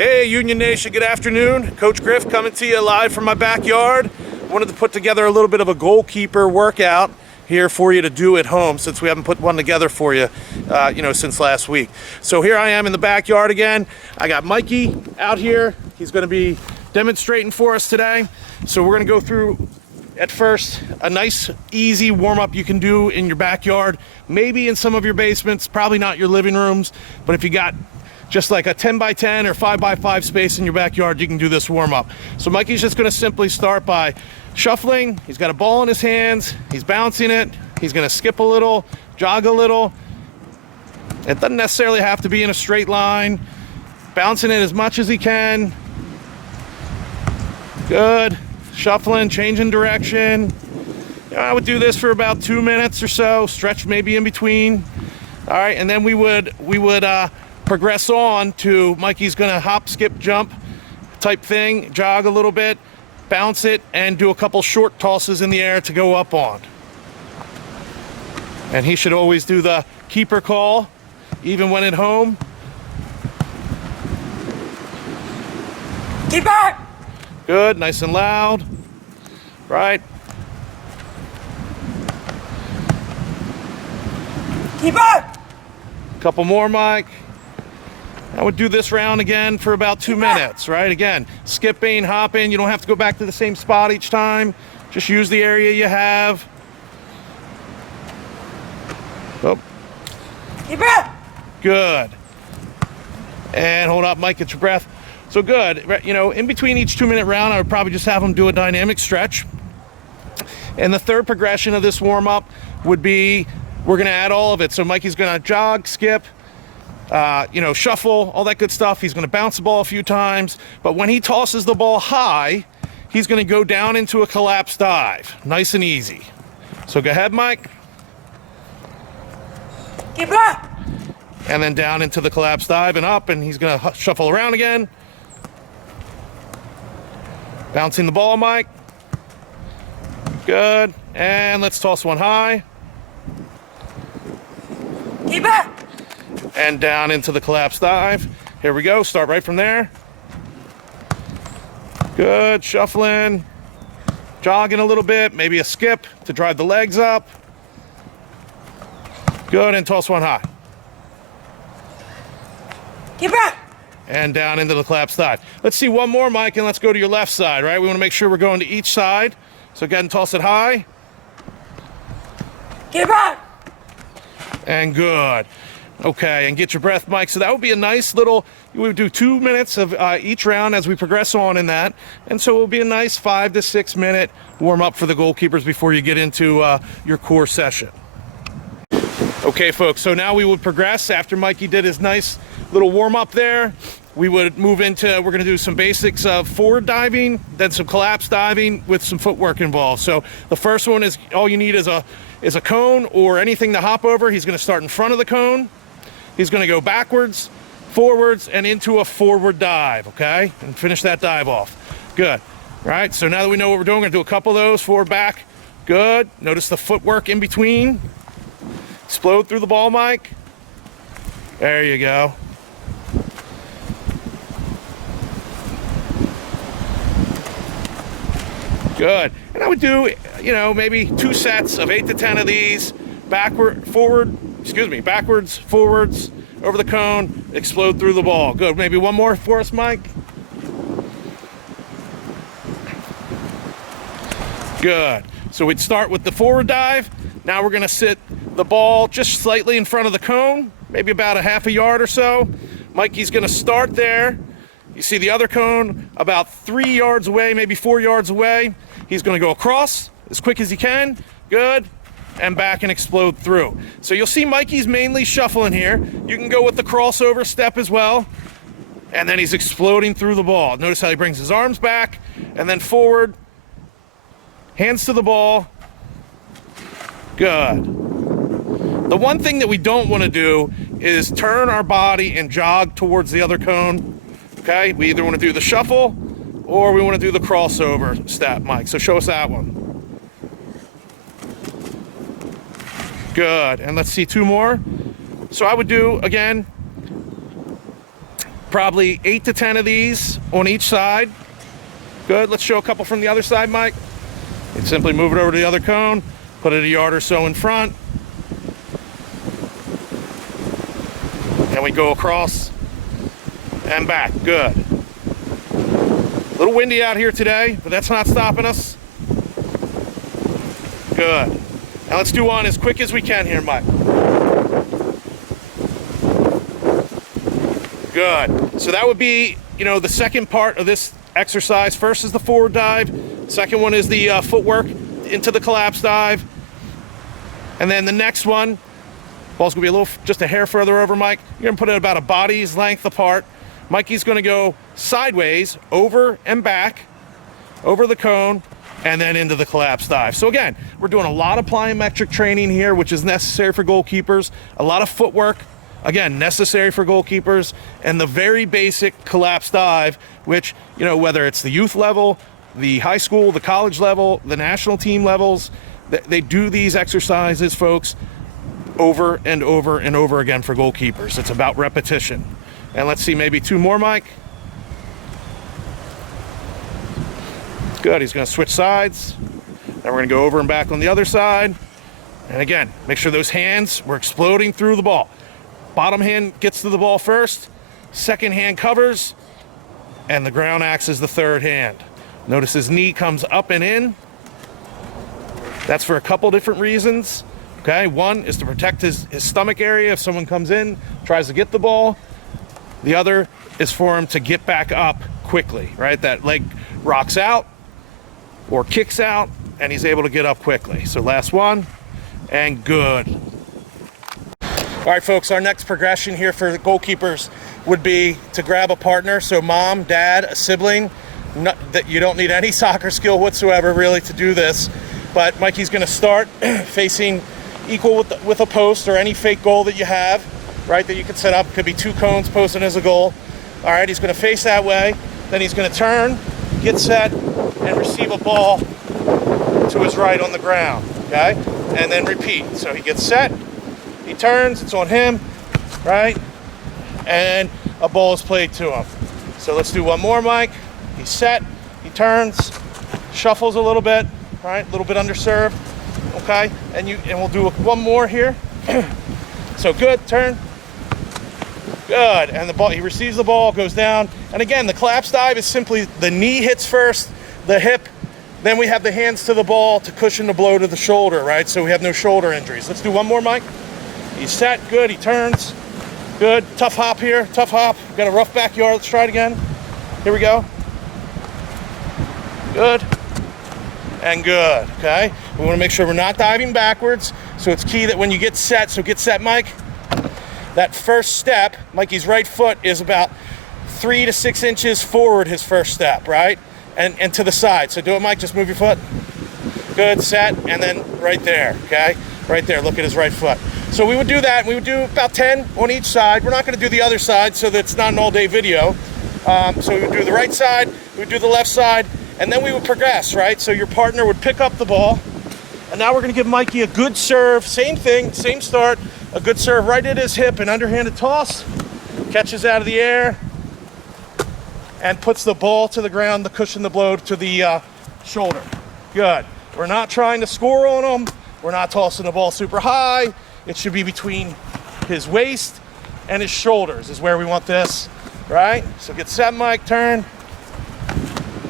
Hey Union Nation, good afternoon. Coach Griff coming to you live from my backyard. Wanted to put together a little bit of a goalkeeper workout here for you to do at home since we haven't put one together for you, since last week. So here I am in the backyard again. I got Mikey out here. He's going to be demonstrating for us today. So we're going to go through at first a nice easy warm-up you can do in your backyard, maybe in some of your basements, probably not your living rooms, but if you got just like a 10 by 10 or 5 by 5 space in your backyard, you can do this warm-up. So Mikey's just going to simply start by shuffling. He's got a ball in his hands, he's bouncing it, he's going to skip a little, jog a little. It doesn't necessarily have to be in a straight line. Bouncing it as much as he can. Good. Shuffling, changing direction. I would do this for about 2 minutes or so, stretch maybe in between. All right, and then we would progress on to Mikey's gonna hop, skip, jump type thing, jog a little bit, bounce it, and do a couple short tosses in the air to go up on. And he should always do the keeper call, even when at home. Keeper! Good, nice and loud. Right. Keeper! Couple more, Mike. I would do this round again for about 2 minutes, right? Again, skipping, hopping. You don't have to go back to the same spot each time. Just use the area you have. Oh. Keeper! Good. And hold up, Mike, get your breath. So good. In between each 2 minute round, I would probably just have them do a dynamic stretch. And the third progression of this warm-up would be, we're going to add all of it. So Mikey's going to jog, skip, shuffle, all that good stuff. He's going to bounce the ball a few times. But when he tosses the ball high, he's going to go down into a collapse dive. Nice and easy. So go ahead, Mike. Keeper! And then down into the collapse dive and up, and he's going to shuffle around again. Bouncing the ball, Mike. Good. And let's toss one high. Keeper! And down into the collapse dive. Here we go. Start right from there. Good. Shuffling. Jogging a little bit. Maybe a skip to drive the legs up. Good. And toss one high. Keeper! And down into the collapse dive. Let's see one more, Mike, and let's go to your left side, right? We want to make sure we're going to each side. So go ahead and toss it high. Keeper! And good. Okay, and get your breath, Mike. So that would be a nice little, we would do 2 minutes of each round as we progress on in that. And so it will be a nice 5 to 6 minute warm up for the goalkeepers before you get into your core session. Okay, folks, so now we would progress after Mikey did his nice little warm up there. We would move into, we're going to do some basics of forward diving, then some collapse diving with some footwork involved. So the first one is, all you need is a cone or anything to hop over. He's going to start in front of the cone. He's going to go backwards, forwards, and into a forward dive, okay? And finish that dive off. Good. All right, so now that we know what we're doing, we're going to do a couple of those, forward, back. Good. Notice the footwork in between. Explode through the ball, Mike. There you go. Good. And I would do, maybe 2 sets of 8 to 10 of these. Backwards, forwards, over the cone, explode through the ball. Good. Maybe one more for us, Mike. Good. So we'd start with the forward dive. Now we're going to sit the ball just slightly in front of the cone, maybe about a half a yard or so. Mikey's going to start there. You see the other cone about 3 yards away, maybe 4 yards away. He's going to go across as quick as he can. Good. And back and explode through. So you'll see Mikey's mainly shuffling here. You can go with the crossover step as well. And then he's exploding through the ball. Notice how he brings his arms back and then forward. Hands to the ball. Good. The one thing that we don't want to do is turn our body and jog towards the other cone. Okay, we either want to do the shuffle or we want to do the crossover step, Mike. So show us that one. Good, and let's see 2 more. So I would do, again, Probably 8 to 10 of these on each side. Good. Let's show a couple from the other side, Mike. You simply move it over to the other cone, put it a yard or so in front, and we go across and back. Good. A little windy out here today, but that's not stopping us. Good. Now let's do one as quick as we can here, Mike. Good. So that would be, the second part of this exercise. First is the forward dive. Second one is the footwork into the collapse dive. And then the next one, ball's gonna be just a hair further over, Mike. You're gonna put it about a body's length apart. Mikey's gonna go sideways, over and back, over the cone, and then into the collapse dive. So again, we're doing a lot of plyometric training here, which is necessary for goalkeepers. A lot of footwork, again, necessary for goalkeepers, and the very basic collapse dive, which, whether it's the youth level, the high school, the college level, the national team levels, they do these exercises, folks, over and over and over again for goalkeepers. It's about repetition. And let's see, maybe 2 more, Mike. Good, he's gonna switch sides. Then we're gonna go over and back on the other side. And again, make sure those hands were exploding through the ball. Bottom hand gets to the ball first, second hand covers, and the ground acts as the third hand. Notice his knee comes up and in. That's for a couple different reasons. Okay, one is to protect his stomach area if someone comes in, tries to get the ball. The other is for him to get back up quickly, right? That leg rocks out or kicks out, and he's able to get up quickly. So last one, and good. All right, folks, our next progression here for the goalkeepers would be to grab a partner. So mom, dad, a sibling. That you don't need any soccer skill whatsoever really to do this. But Mikey's gonna start facing equal with a post or any fake goal that you have, right, that you can set up. Could be 2 cones posted as a goal. All right, he's gonna face that way. Then he's gonna turn, get set, and receive a ball to his right on the ground, okay? And then repeat. So he gets set, he turns, it's on him, right? And a ball is played to him. So let's do one more, Mike. He's set, he turns, shuffles a little bit, right? A little bit underserved, okay? And we'll do one more here. So good, turn. Good, and the ball, he receives the ball, goes down. And again, the collapse dive is simply the knee hits first, the hip, then we have the hands to the ball to cushion the blow to the shoulder, right? So we have no shoulder injuries. Let's do one more, Mike. He's set, good, he turns. Good, tough hop here, tough hop. We've got a rough backyard, let's try it again. Here we go. Good, and good, okay? We wanna make sure we're not diving backwards, so it's key that when you get set, so get set, Mike. That first step, Mikey's right foot is about 3 to 6 inches forward, his first step, right? And to the side, so do it, Mike, just move your foot. Good, set, and then right there, okay? Right there, look at his right foot. So we would do that, and we would do about 10 on each side. We're not gonna do the other side so that it's not an all-day video. So we would do the right side, we would do the left side, and then we would progress, right? So your partner would pick up the ball, and now we're gonna give Mikey a good serve, same thing, same start, a good serve right at his hip, an underhanded toss, catches out of the air, and puts the ball to the ground to cushion the blow to the shoulder. Good. We're not trying to score on him. We're not tossing the ball super high. It should be between his waist and his shoulders is where we want this, right? So get set, Mike, turn.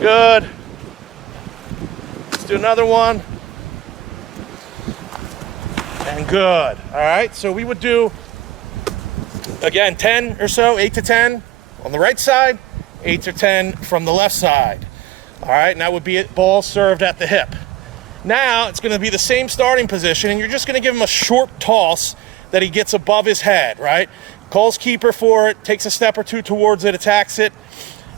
Good. Let's do another one. And good. All right, so we would do, again, 10 or so, 8 to 10 on the right side, 8 to 10 from the left side. All right, and that would be it, ball served at the hip. Now it's gonna be the same starting position, and you're just gonna give him a short toss that he gets above his head, right? Calls keeper for it, takes a step or two towards it, attacks it.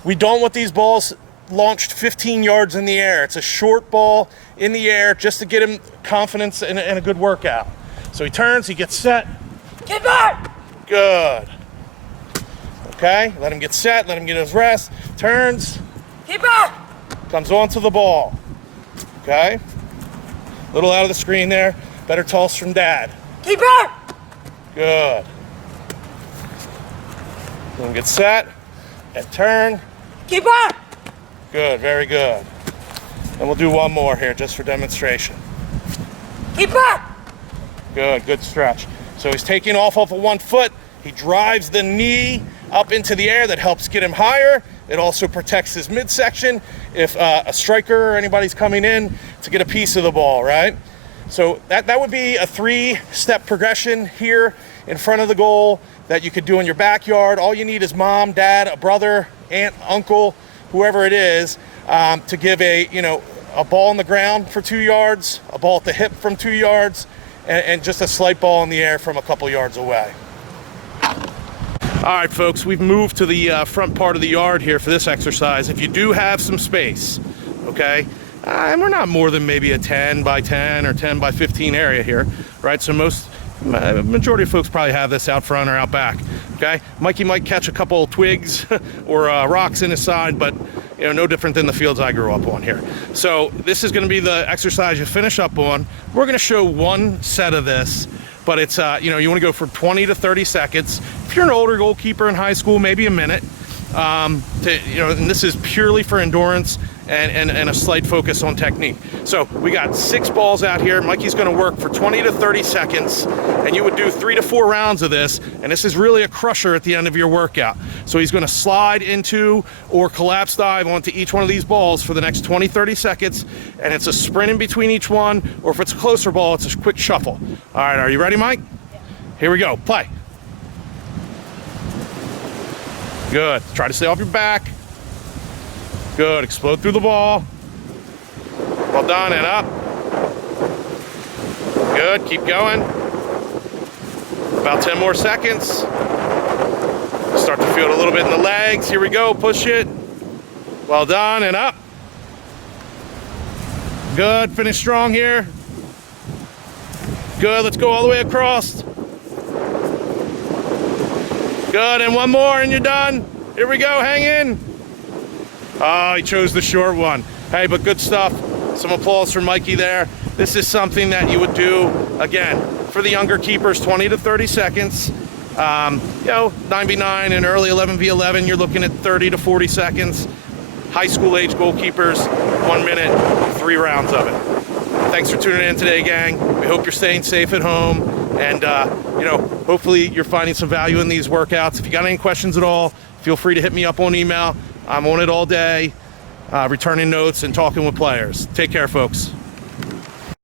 We don't want these balls launched 15 yards in the air. It's a short ball in the air just to get him confidence and a good workout. So he turns, he gets set. Keeper! Good. Okay, let him get set, let him get his rest. Turns, Keeper! comes onto the ball. Okay? A little out of the screen there. Better toss from dad. Keeper! Good. Let him get set. and turn. Keep on! Good, very good. And we'll do one more here just for demonstration. Keep on! Good, good stretch. So he's taking off of 1 foot. He drives the knee up into the air. That helps get him higher. It also protects his midsection if a striker or anybody's coming in to get a piece of the ball, right? So that would be a 3-step progression here in front of the goal that you could do in your backyard. All you need is mom, dad, a brother, aunt, uncle, whoever it is, to give a ball on the ground for 2 yards, a ball at the hip from 2 yards, and just a slight ball in the air from a couple yards away. All right, folks, we've moved to the front part of the yard here for this exercise. If you do have some space, okay, and we're not more than maybe a 10 by 10 or 10 by 15 area here, right? So majority of folks probably have this out front or out back, okay? Mikey might catch a couple twigs or rocks in his side, but no different than the fields I grew up on here. So this is gonna be the exercise you finish up on. We're gonna show one set of this, but it's, you wanna go for 20 to 30 seconds. If you're an older goalkeeper in high school, maybe a minute. And this is purely for endurance and a slight focus on technique. So we got 6 balls out here. Mikey's gonna work for 20 to 30 seconds, and you would do 3 to 4 rounds of this, and this is really a crusher at the end of your workout. So he's gonna slide into or collapse dive onto each one of these balls for the next 20, 30 seconds, and it's a sprint in between each one, or if it's a closer ball, it's a quick shuffle. All right, are you ready, Mike? Yeah. Here we go, play. Good, try to stay off your back. Good, explode through the ball. Well done, and up. Good, keep going. About 10 more seconds. Start to feel it a little bit in the legs. Here we go, push it. Well done, and up. Good, finish strong here. Good, let's go all the way across. Good, and one more and you're done. Here we go, hang in. Oh, he chose the short one. Hey, but good stuff. Some applause for Mikey there. This is something that you would do, again, for the younger keepers, 20 to 30 seconds. 9v9 and early 11v11, you're looking at 30 to 40 seconds. High school age goalkeepers, 1 minute, 3 rounds of it. Thanks for tuning in today, gang. We hope you're staying safe at home, and hopefully you're finding some value in these workouts. If you got any questions at all, feel free to hit me up on email. I'm on it all day, returning notes and talking with players. Take care, folks.